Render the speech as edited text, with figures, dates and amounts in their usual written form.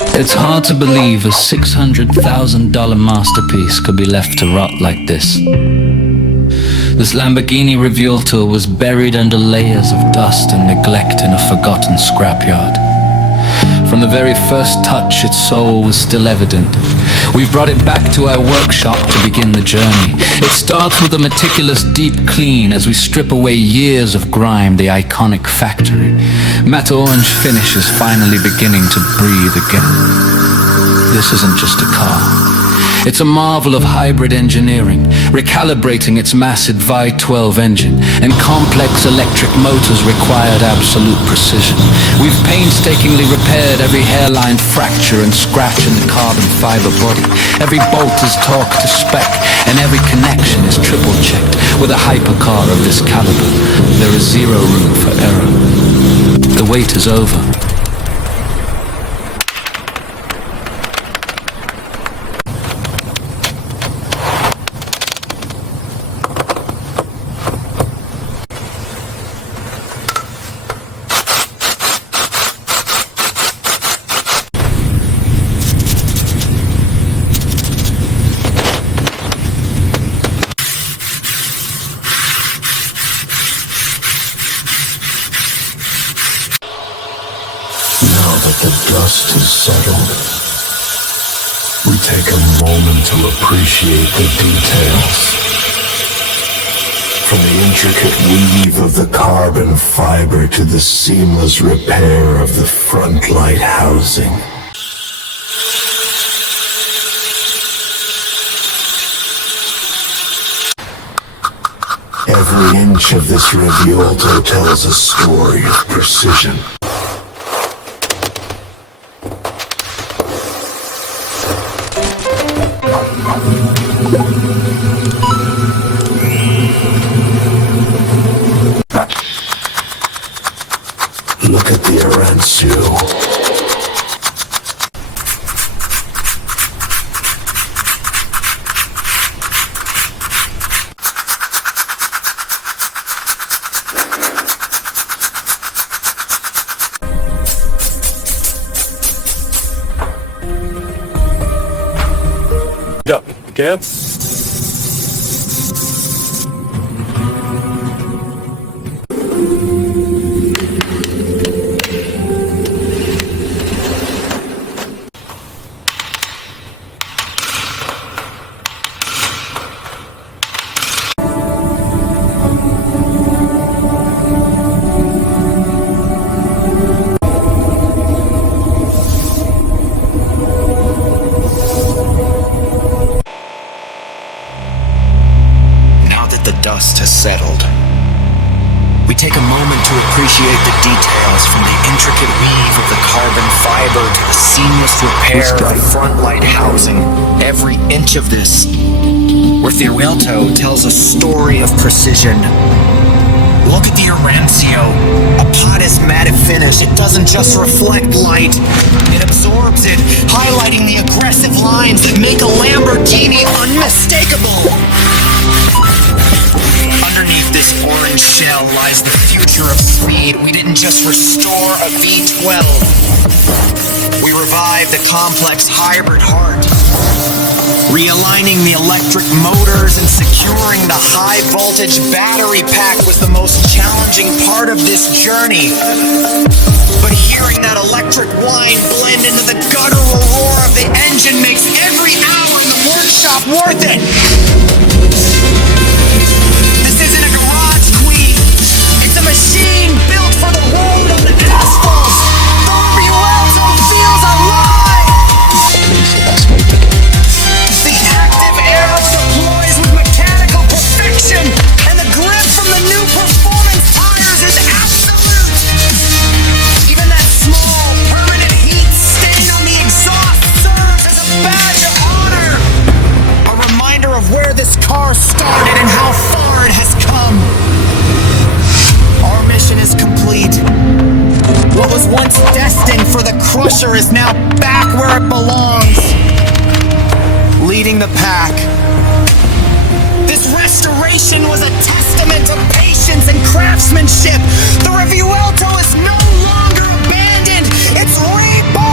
It's hard to believe a $600,000 masterpiece could be left to rot like this. This Lamborghini Revuelto was buried under layers of dust and neglect in a forgotten scrapyard. From the very first touch, its soul was still evident. We've brought it back to our workshop to begin the journey. It starts with a meticulous deep clean as we strip away years of grime, the iconic factory. Matte orange finish is finally beginning to breathe again. This isn't just a car. It's a marvel of hybrid engineering, recalibrating its massive V12 engine, and complex electric motors required absolute precision. We've painstakingly repaired every hairline fracture and scratch in the carbon fiber body. Every bolt is torqued to spec, and every connection is triple-checked. With a hypercar of this caliber, there is zero room for error. The wait is over. Now that the dust has settled, we take a moment to appreciate the details. From the intricate weave of the carbon fiber to the seamless repair of the front light housing. Every inch of this Revuelto tells a story of precision. Look at the Arancio. Up, okay? Dust has settled. We take a moment to appreciate the details, from the intricate weave of the carbon fiber to the seamless repair of the front light housing. Every inch of this Revuelto tells a story of precision. Look at the Arancio Apodis matte finish. It doesn't just reflect light, it absorbs it, highlighting the aggressive lines that make a Lamborghini unmistakable. Underneath this orange shell lies the future of speed. We didn't just restore a V12. We revived the complex hybrid heart, realigning the electric motors and securing the high voltage battery pack was the most challenging part of this journey. But hearing that electric whine blend into the guttural roar of the engine makes every hour in the workshop worth it. Machine built for the road on the asphalt. The Revuelto feels alive. The active air deploys with mechanical perfection, and the grip from the new performance tires is absolute. Even that small permanent heat stain on the exhaust serves as a badge of honor, a reminder of where this car started and how far it has come. Our mission is complete. What was once destined for the crusher is now back where it belongs, leading the pack. This restoration was a testament to patience and craftsmanship. The Revuelto is no longer abandoned. It's reborn.